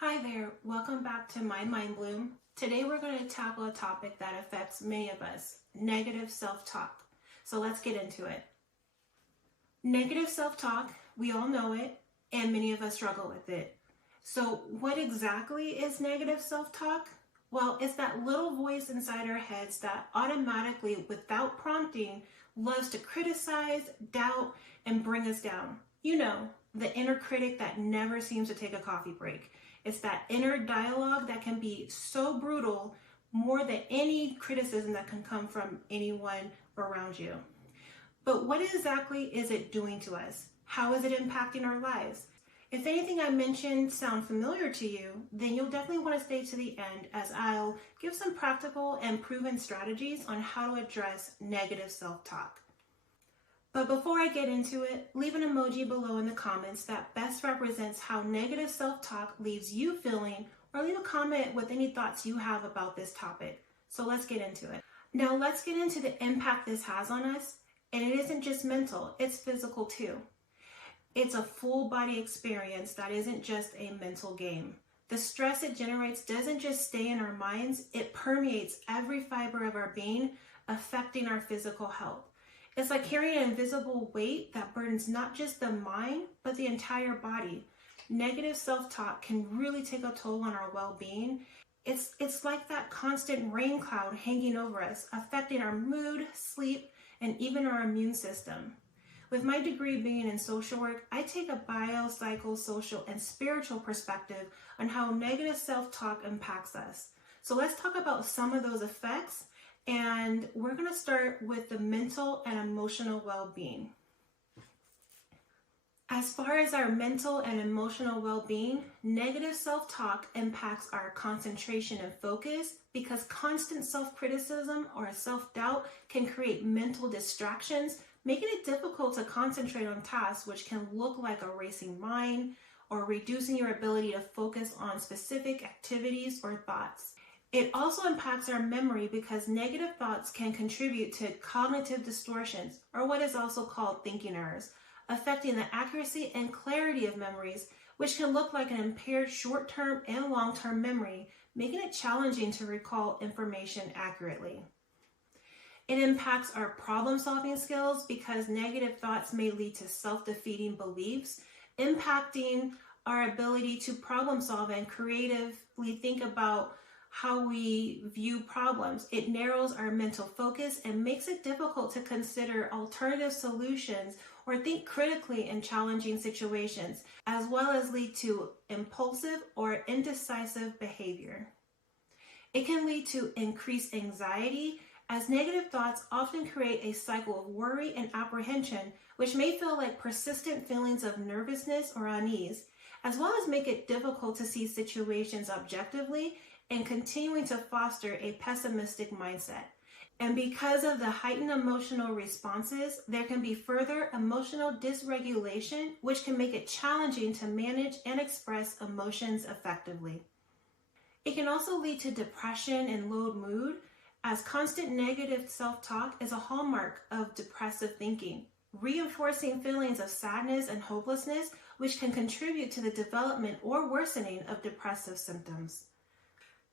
Hi there, welcome back to MyMindbloom. Today we're going to tackle a topic that affects many of us, negative self-talk. So let's get into it. Negative self-talk, we all know it, and many of us struggle with it. So what exactly is negative self-talk? Well, it's that little voice inside our heads that automatically, without prompting, loves to criticize, doubt, and bring us down. You know, the inner critic that never seems to take a coffee break. It's that inner dialogue that can be so brutal, more than any criticism that can come from anyone around you. But what exactly is it doing to us? How is it impacting our lives? If anything I mentioned sound familiar to you, then you'll definitely want to stay to the end, as I'll give some practical and proven strategies on how to address negative self-talk. But before I get into it, leave an emoji below in the comments that best represents how negative self-talk leaves you feeling, or leave a comment with any thoughts you have about this topic. So let's get into it. Now let's get into the impact this has on us. And it isn't just mental, it's physical too. It's a full body experience that isn't just a mental game. The stress it generates doesn't just stay in our minds, it permeates every fiber of our being, affecting our physical health. It's like carrying an invisible weight that burdens not just the mind, but the entire body. Negative self-talk can really take a toll on our well-being. It's like that constant rain cloud hanging over us, affecting our mood, sleep, and even our immune system. With my degree being in social work, I take a biopsychosocial and spiritual perspective on how negative self-talk impacts us. So let's talk about some of those effects. And we're going to start with the mental and emotional well-being. As far as our mental and emotional well-being, negative self-talk impacts our concentration and focus because constant self-criticism or self-doubt can create mental distractions, making it difficult to concentrate on tasks, which can look like a racing mind or reducing your ability to focus on specific activities or thoughts. It also impacts our memory because negative thoughts can contribute to cognitive distortions, or what is also called thinking errors, affecting the accuracy and clarity of memories, which can look like an impaired short-term and long-term memory, making it challenging to recall information accurately. It impacts our problem-solving skills because negative thoughts may lead to self-defeating beliefs, impacting our ability to problem solve and creatively think about how we view problems. It narrows our mental focus and makes it difficult to consider alternative solutions or think critically in challenging situations, as well as lead to impulsive or indecisive behavior. It can lead to increased anxiety, as negative thoughts often create a cycle of worry and apprehension, which may feel like persistent feelings of nervousness or unease, as well as make it difficult to see situations objectively and continuing to foster a pessimistic mindset. And because of the heightened emotional responses, there can be further emotional dysregulation, which can make it challenging to manage and express emotions effectively. It can also lead to depression and low mood, as constant negative self-talk is a hallmark of depressive thinking, reinforcing feelings of sadness and hopelessness, which can contribute to the development or worsening of depressive symptoms.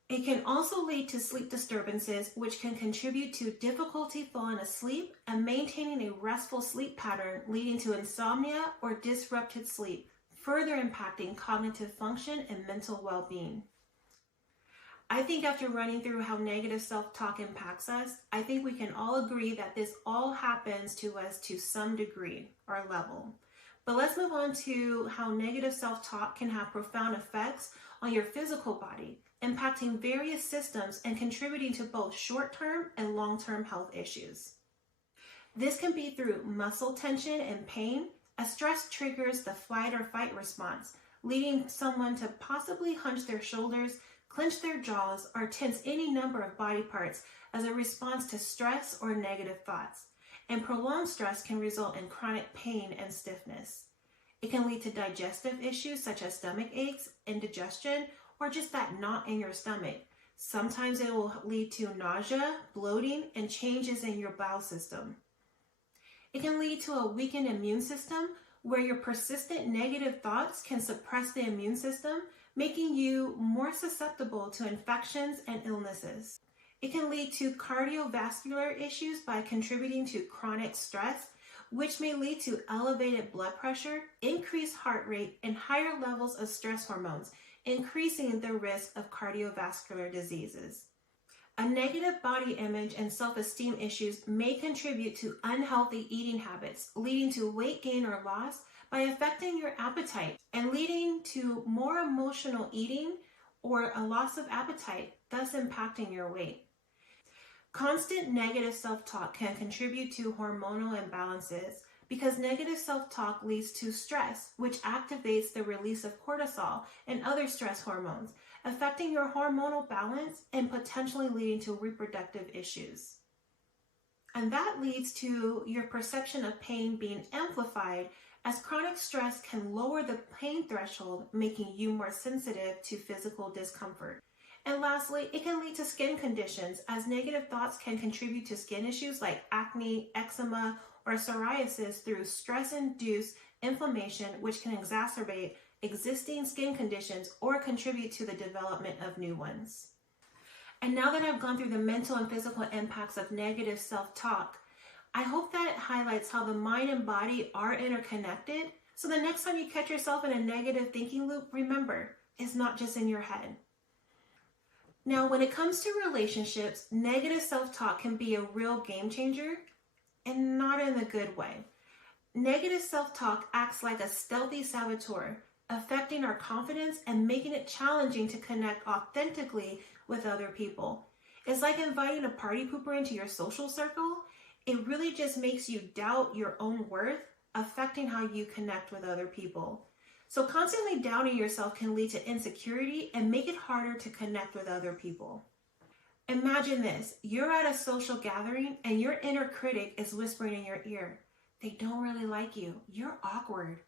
It can also lead to sleep disturbances, which can contribute to difficulty falling asleep and maintaining a restful sleep pattern, leading to insomnia or disrupted sleep, further impacting cognitive function and mental well-being. I think after running through how negative self-talk impacts us, I think we can all agree that this all happens to us to some degree or level. But let's move on to how negative self-talk can have profound effects on your physical body, impacting various systems and contributing to both short-term and long-term health issues. This can be through muscle tension and pain, as stress triggers the flight or fight response, leading someone to possibly hunch their shoulders, clench their jaws, or tense any number of body parts as a response to stress or negative thoughts. And prolonged stress can result in chronic pain and stiffness. It can lead to digestive issues such as stomach aches, indigestion, or just that knot in your stomach. Sometimes it will lead to nausea, bloating, and changes in your bowel system. It can lead to a weakened immune system where your persistent negative thoughts can suppress the immune system, making you more susceptible to infections and illnesses. It can lead to cardiovascular issues by contributing to chronic stress, which may lead to elevated blood pressure, increased heart rate, and higher levels of stress hormones, increasing the risk of cardiovascular diseases. A negative body image and self-esteem issues may contribute to unhealthy eating habits, leading to weight gain or loss by affecting your appetite and leading to more emotional eating or a loss of appetite, thus impacting your weight. Constant negative self-talk can contribute to hormonal imbalances because negative self-talk leads to stress, which activates the release of cortisol and other stress hormones, affecting your hormonal balance and potentially leading to reproductive issues. And that leads to your perception of pain being amplified, as chronic stress can lower the pain threshold, making you more sensitive to physical discomfort. And lastly, it can lead to skin conditions, as negative thoughts can contribute to skin issues like acne, eczema, or psoriasis through stress-induced inflammation, which can exacerbate existing skin conditions or contribute to the development of new ones. And now that I've gone through the mental and physical impacts of negative self-talk, I hope that it highlights how the mind and body are interconnected. So the next time you catch yourself in a negative thinking loop, remember, it's not just in your head. Now, when it comes to relationships, negative self-talk can be a real game changer, and not in a good way. Negative self-talk acts like a stealthy saboteur, affecting our confidence and making it challenging to connect authentically with other people. It's like inviting a party pooper into your social circle. It really just makes you doubt your own worth, affecting how you connect with other people. So constantly doubting yourself can lead to insecurity and make it harder to connect with other people. Imagine this, you're at a social gathering and your inner critic is whispering in your ear, "They don't really like you, you're awkward."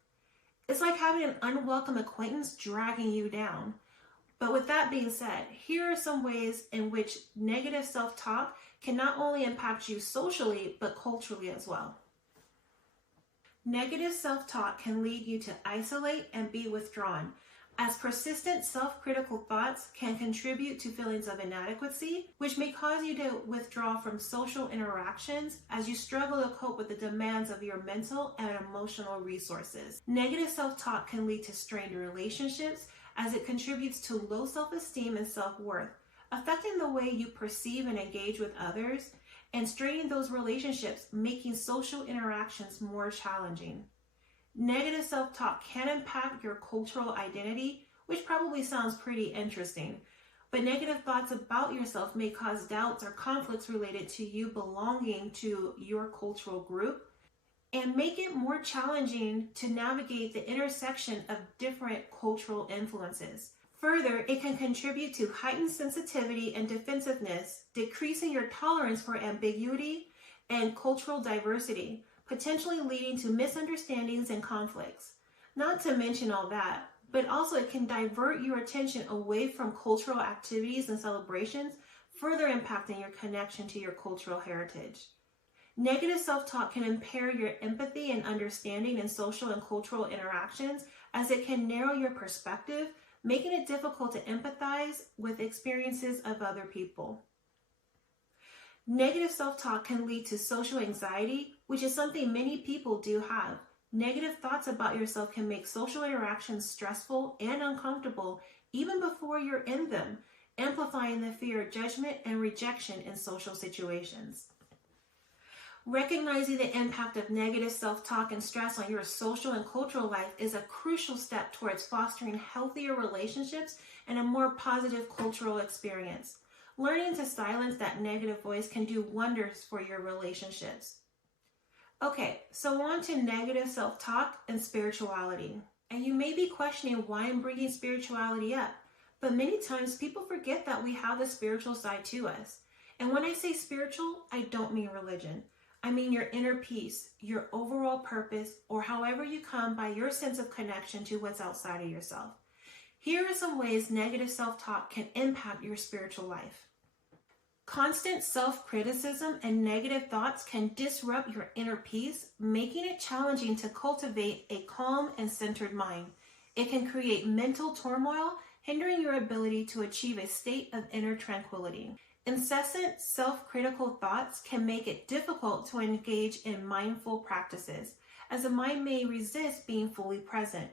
It's like having an unwelcome acquaintance dragging you down. But with that being said, here are some ways in which negative self-talk can not only impact you socially, but culturally as well. Negative self-talk can lead you to isolate and be withdrawn, as persistent self-critical thoughts can contribute to feelings of inadequacy, which may cause you to withdraw from social interactions as you struggle to cope with the demands of your mental and emotional resources. Negative self-talk can lead to strained relationships, as it contributes to low self-esteem and self-worth, affecting the way you perceive and engage with others, and straining those relationships, making social interactions more challenging. Negative self-talk can impact your cultural identity, which probably sounds pretty interesting, but negative thoughts about yourself may cause doubts or conflicts related to you belonging to your cultural group, and make it more challenging to navigate the intersection of different cultural influences. Further, it can contribute to heightened sensitivity and defensiveness, decreasing your tolerance for ambiguity and cultural diversity, potentially leading to misunderstandings and conflicts. Not to mention all that, but also it can divert your attention away from cultural activities and celebrations, further impacting your connection to your cultural heritage. Negative self-talk can impair your empathy and understanding in social and cultural interactions, as it can narrow your perspective, making it difficult to empathize with experiences of other people. Negative self-talk can lead to social anxiety, which is something many people do have. Negative thoughts about yourself can make social interactions stressful and uncomfortable even before you're in them, amplifying the fear of judgment and rejection in social situations. Recognizing the impact of negative self-talk and stress on your social and cultural life is a crucial step towards fostering healthier relationships and a more positive cultural experience. Learning to silence that negative voice can do wonders for your relationships. Okay, so on to negative self-talk and spirituality. And you may be questioning why I'm bringing spirituality up, but many times people forget that we have a spiritual side to us. And when I say spiritual, I don't mean religion. I mean your inner peace, your overall purpose, or however you come by your sense of connection to what's outside of yourself. Here are some ways negative self-talk can impact your spiritual life. Constant self-criticism and negative thoughts can disrupt your inner peace, making it challenging to cultivate a calm and centered mind. It can create mental turmoil, hindering your ability to achieve a state of inner tranquility. Incessant self-critical thoughts can make it difficult to engage in mindful practices, as the mind may resist being fully present.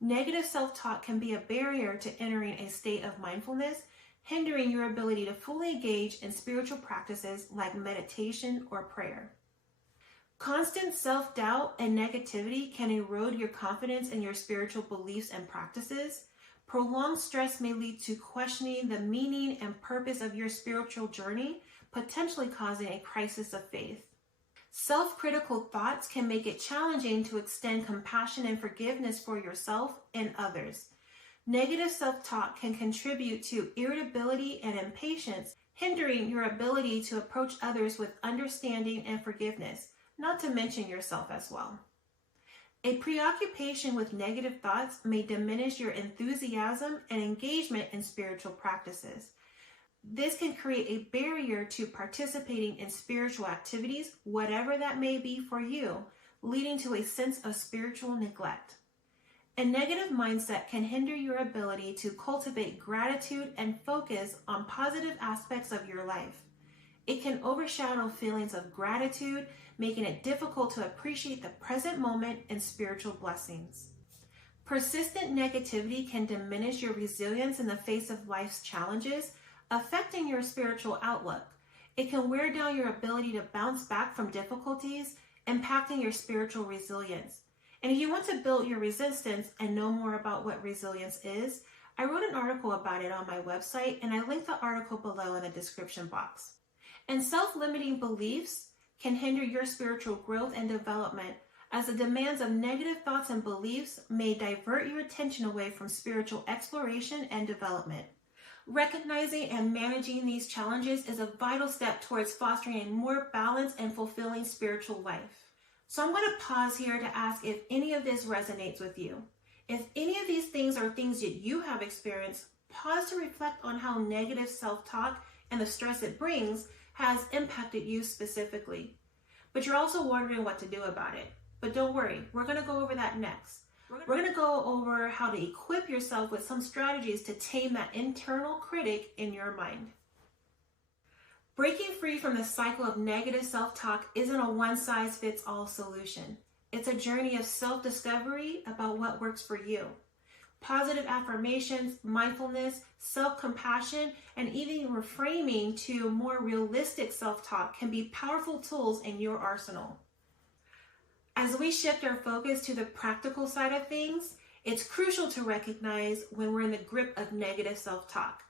Negative self-talk can be a barrier to entering a state of mindfulness, hindering your ability to fully engage in spiritual practices like meditation or prayer. Constant self-doubt and negativity can erode your confidence in your spiritual beliefs and practices. Prolonged stress may lead to questioning the meaning and purpose of your spiritual journey, potentially causing a crisis of faith. Self-critical thoughts can make it challenging to extend compassion and forgiveness for yourself and others. Negative self-talk can contribute to irritability and impatience, hindering your ability to approach others with understanding and forgiveness, not to mention yourself as well. A preoccupation with negative thoughts may diminish your enthusiasm and engagement in spiritual practices. This can create a barrier to participating in spiritual activities, whatever that may be for you, leading to a sense of spiritual neglect. A negative mindset can hinder your ability to cultivate gratitude and focus on positive aspects of your life. It can overshadow feelings of gratitude, making it difficult to appreciate the present moment and spiritual blessings. Persistent negativity can diminish your resilience in the face of life's challenges, affecting your spiritual outlook. It can wear down your ability to bounce back from difficulties, impacting your spiritual resilience. And if you want to build your resistance and know more about what resilience is, I wrote an article about it on my website, and I linked the article below in the description box. And self-limiting beliefs can hinder your spiritual growth and development, as the demands of negative thoughts and beliefs may divert your attention away from spiritual exploration and development. Recognizing and managing these challenges is a vital step towards fostering a more balanced and fulfilling spiritual life. So I'm going to pause here to ask if any of this resonates with you. If any of these things are things that you have experienced, pause to reflect on how negative self-talk and the stress it brings has impacted you specifically. But you're also wondering what to do about it. But don't worry, we're going to go over that next. We're going to go over how to equip yourself with some strategies to tame that internal critic in your mind. Breaking free from the cycle of negative self-talk isn't a one-size-fits-all solution. It's a journey of self-discovery about what works for you. Positive affirmations, mindfulness, self-compassion, and even reframing to more realistic self-talk can be powerful tools in your arsenal. As we shift our focus to the practical side of things, it's crucial to recognize when we're in the grip of negative self-talk.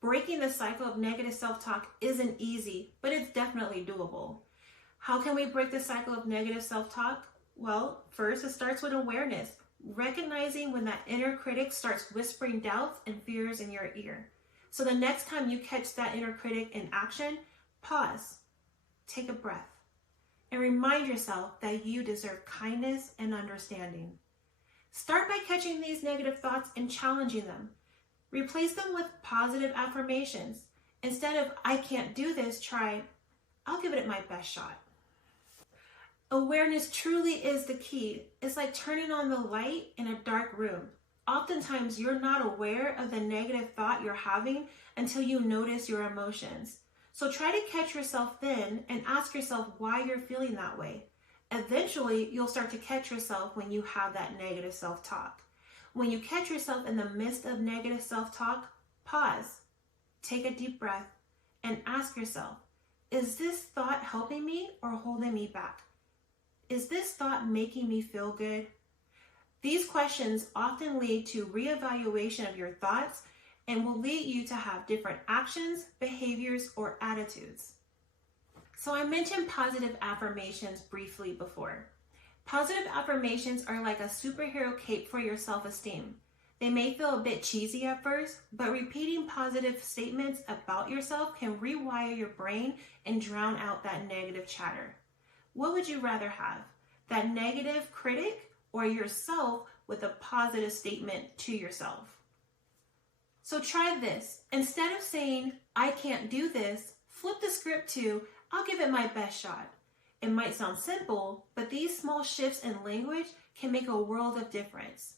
Breaking the cycle of negative self-talk isn't easy, but it's definitely doable. How can we break the cycle of negative self-talk? Well, first it starts with awareness, recognizing when that inner critic starts whispering doubts and fears in your ear. So the next time you catch that inner critic in action, pause, take a breath, and remind yourself that you deserve kindness and understanding. Start by catching these negative thoughts and challenging them. Replace them with positive affirmations. Instead of, I can't do this, try, I'll give it my best shot. Awareness truly is the key. It's like turning on the light in a dark room. Oftentimes, you're not aware of the negative thought you're having until you notice your emotions. So try to catch yourself then and ask yourself why you're feeling that way. Eventually, you'll start to catch yourself when you have that negative self-talk. When you catch yourself in the midst of negative self-talk, pause, take a deep breath, and ask yourself, is this thought helping me or holding me back? Is this thought making me feel good? These questions often lead to reevaluation of your thoughts and will lead you to have different actions, behaviors, or attitudes. So I mentioned positive affirmations briefly before. Positive affirmations are like a superhero cape for your self-esteem. They may feel a bit cheesy at first, but repeating positive statements about yourself can rewire your brain and drown out that negative chatter. What would you rather have? That negative critic or yourself with a positive statement to yourself? So try this. Instead of saying, I can't do this, flip the script to, I'll give it my best shot. It might sound simple, but these small shifts in language can make a world of difference.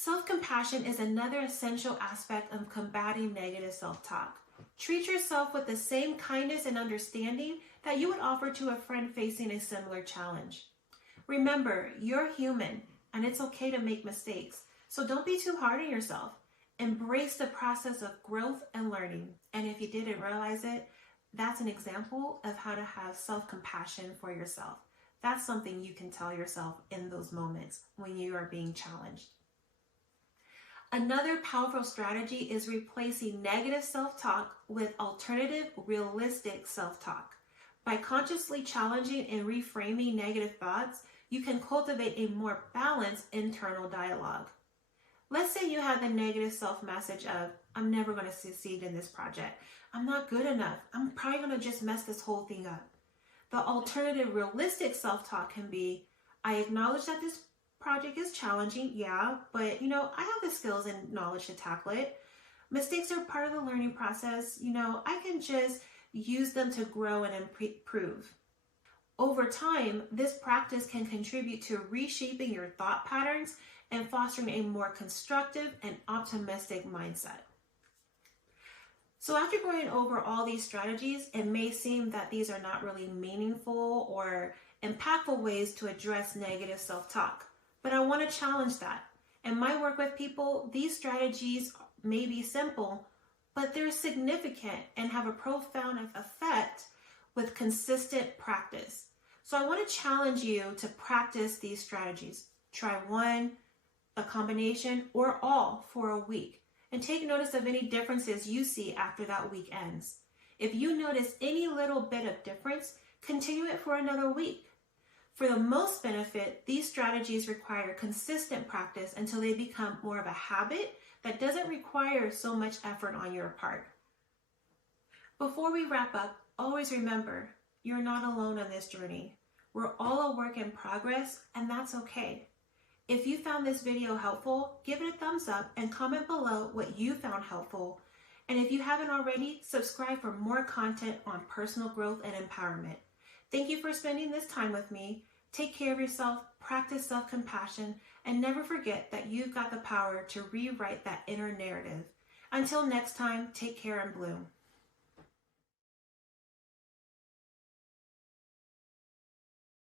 Self-compassion is another essential aspect of combating negative self-talk. Treat yourself with the same kindness and understanding that you would offer to a friend facing a similar challenge. Remember, you're human and it's okay to make mistakes, so don't be too hard on yourself. Embrace the process of growth and learning. And if you didn't realize it, that's an example of how to have self-compassion for yourself. That's something you can tell yourself in those moments when you are being challenged. Another powerful strategy is replacing negative self-talk with alternative, realistic self-talk. By consciously challenging and reframing negative thoughts, you can cultivate a more balanced internal dialogue. Let's say you have the negative self-message of, I'm never going to succeed in this project. I'm not good enough. I'm probably going to just mess this whole thing up. The alternative, realistic self-talk can be, I acknowledge that this project is challenging, yeah, but I have the skills and knowledge to tackle it. Mistakes are part of the learning process. I can just use them to grow and improve. Over time, this practice can contribute to reshaping your thought patterns and fostering a more constructive and optimistic mindset. So after going over all these strategies, it may seem that these are not really meaningful or impactful ways to address negative self-talk. But I want to challenge that. In my work with people, these strategies may be simple, but they're significant and have a profound effect with consistent practice. So I want to challenge you to practice these strategies. Try one, a combination, or all for a week. And take notice of any differences you see after that week ends. If you notice any little bit of difference, continue it for another week. For the most benefit, these strategies require consistent practice until they become more of a habit that doesn't require so much effort on your part. Before we wrap up, always remember, you're not alone on this journey. We're all a work in progress, and that's okay. If you found this video helpful, give it a thumbs up and comment below what you found helpful. And if you haven't already, subscribe for more content on personal growth and empowerment. Thank you for spending this time with me. Take care of yourself, practice self-compassion, and never forget that you've got the power to rewrite that inner narrative. Until next time, take care and bloom.